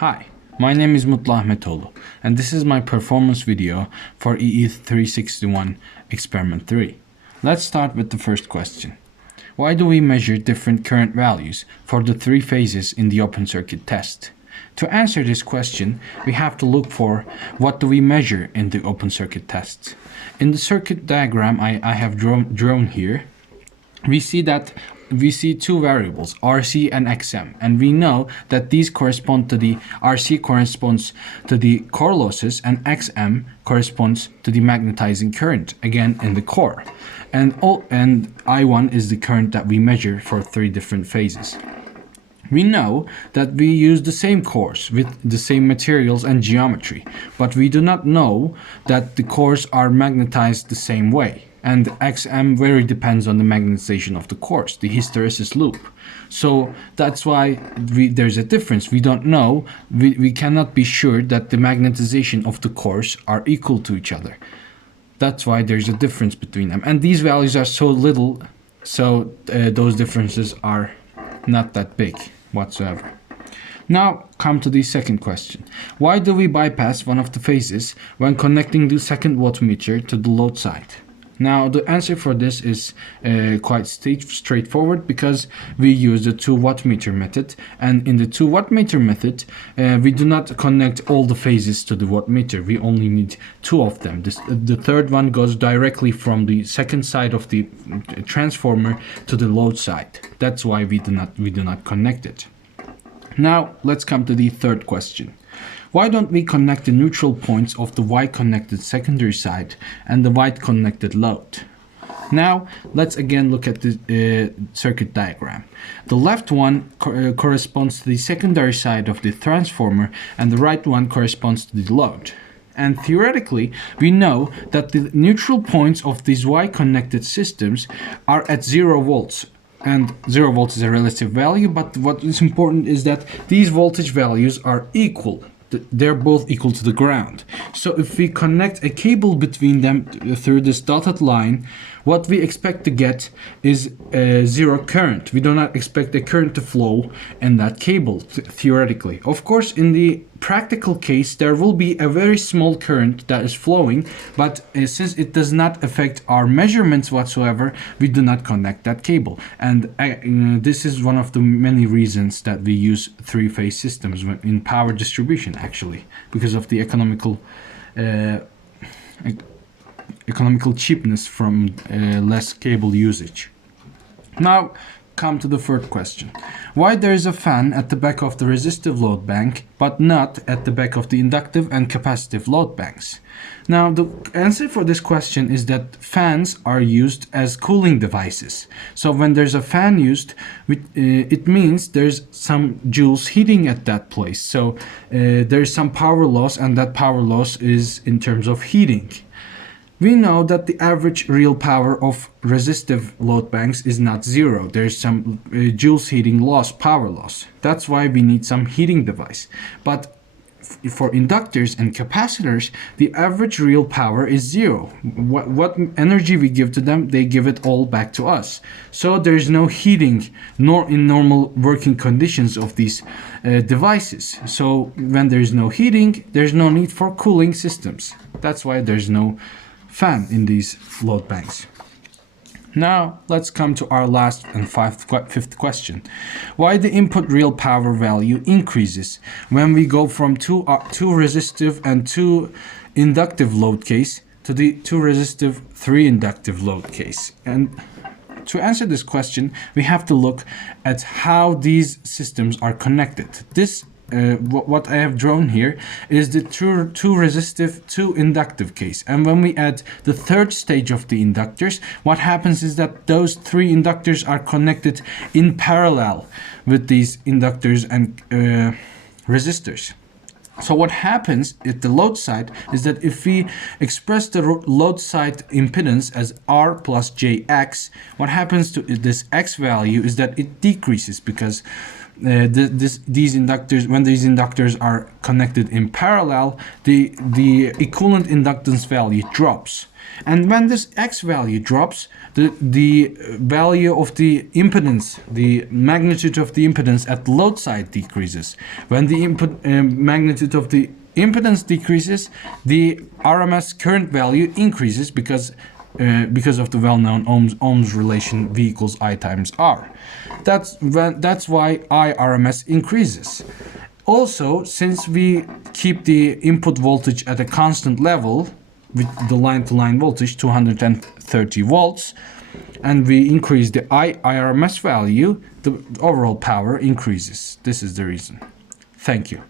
Hi, my name is Mutlu Ahmetoğlu, and this is my performance video for EE361 Experiment 3. Let's start with the first question. Why do we measure different current values for the three phases in the open circuit test? To answer this question, we have to look for what do we measure in the open circuit tests. In the circuit diagram I have drawn here, we see two variables, RC and XM, and we know that these correspond to the RC corresponds to the core losses and XM corresponds to the magnetizing current, again in the core. And I1 is the current that we measure for three different phases. We know that we use the same cores with the same materials and geometry, but we do not know that the cores are magnetized the same way. And XM very depends on the magnetization of the cores, the hysteresis loop. So that's why there's a difference. We don't know, we cannot be sure that the magnetization of the cores are equal to each other. That's why there's a difference between them. And these values are so little, so those differences are not that big whatsoever. Now come to the second question. Why do we bypass one of the phases when connecting the second wattmeter to the load side? Now the answer for this is quite straightforward, because we use the 2 wattmeter method, and in the 2 wattmeter method we do not connect all the phases to the wattmeter. We only need 2 of them. The third one goes directly from the second side of the transformer to the load side. That's why we do not connect it. Now let's come to the third question. Why don't we connect the neutral points of the Y-connected secondary side and the Y-connected load? Now let's again look at the circuit diagram. The left one corresponds to the secondary side of the transformer, and the right one corresponds to the load. And theoretically, we know that the neutral points of these Y-connected systems are at 0 volts. And 0 volts is a relative value, but what is important is that these voltage values are equal. They're both equal to the ground. So if we connect a cable between them through this dotted line, what we expect to get is zero current. We do not expect a current to flow in that cable, theoretically. Of course, in the practical case, there will be a very small current that is flowing, but since it does not affect our measurements whatsoever, we do not connect that cable. And this is one of the many reasons that we use three-phase systems in power distribution, actually, because of the economical cheapness from less cable usage. Now come to the third question. Why there is a fan at the back of the resistive load bank but not at the back of the inductive and capacitive load banks? Now the answer for this question is that fans are used as cooling devices. So when there's a fan used, it means there's some joules heating at that place. So there's some power loss, and that power loss is in terms of heating. We know that the average real power of resistive load banks is not 0. There's some joules heating loss, power loss. That's why we need some heating device. But for inductors and capacitors, the average real power is 0. What energy we give to them, they give it all back to us. So there's no heating, nor in normal working conditions of these devices. So when there's no heating, there's no need for cooling systems. That's why there's no fan in these load banks. Now let's come to our last and fifth question. Why the input real power value increases when we go from two resistive and 2 inductive load case to the 2 resistive 3 inductive load case? And to answer this question, we have to look at how these systems are connected. What I have drawn here is the 2 resistive, 2 inductive case. And when we add the third stage of the inductors, what happens is that those 3 inductors are connected in parallel with these inductors and resistors. So what happens at the load side is that if we express the load side impedance as R plus JX, what happens to this X value is that it decreases, because these inductors, when these inductors are connected in parallel, the equivalent inductance value drops. And when this X value drops, the value of the impedance, the magnitude of the impedance at the load side decreases. When the magnitude of the impedance decreases, the RMS current value increases because of the well-known Ohm's relation V equals I times R. That's why I RMS increases. Also, since we keep the input voltage at a constant level with the line-to-line voltage 230 volts, and we increase the IRMS value, the overall power increases. This is the reason. Thank you.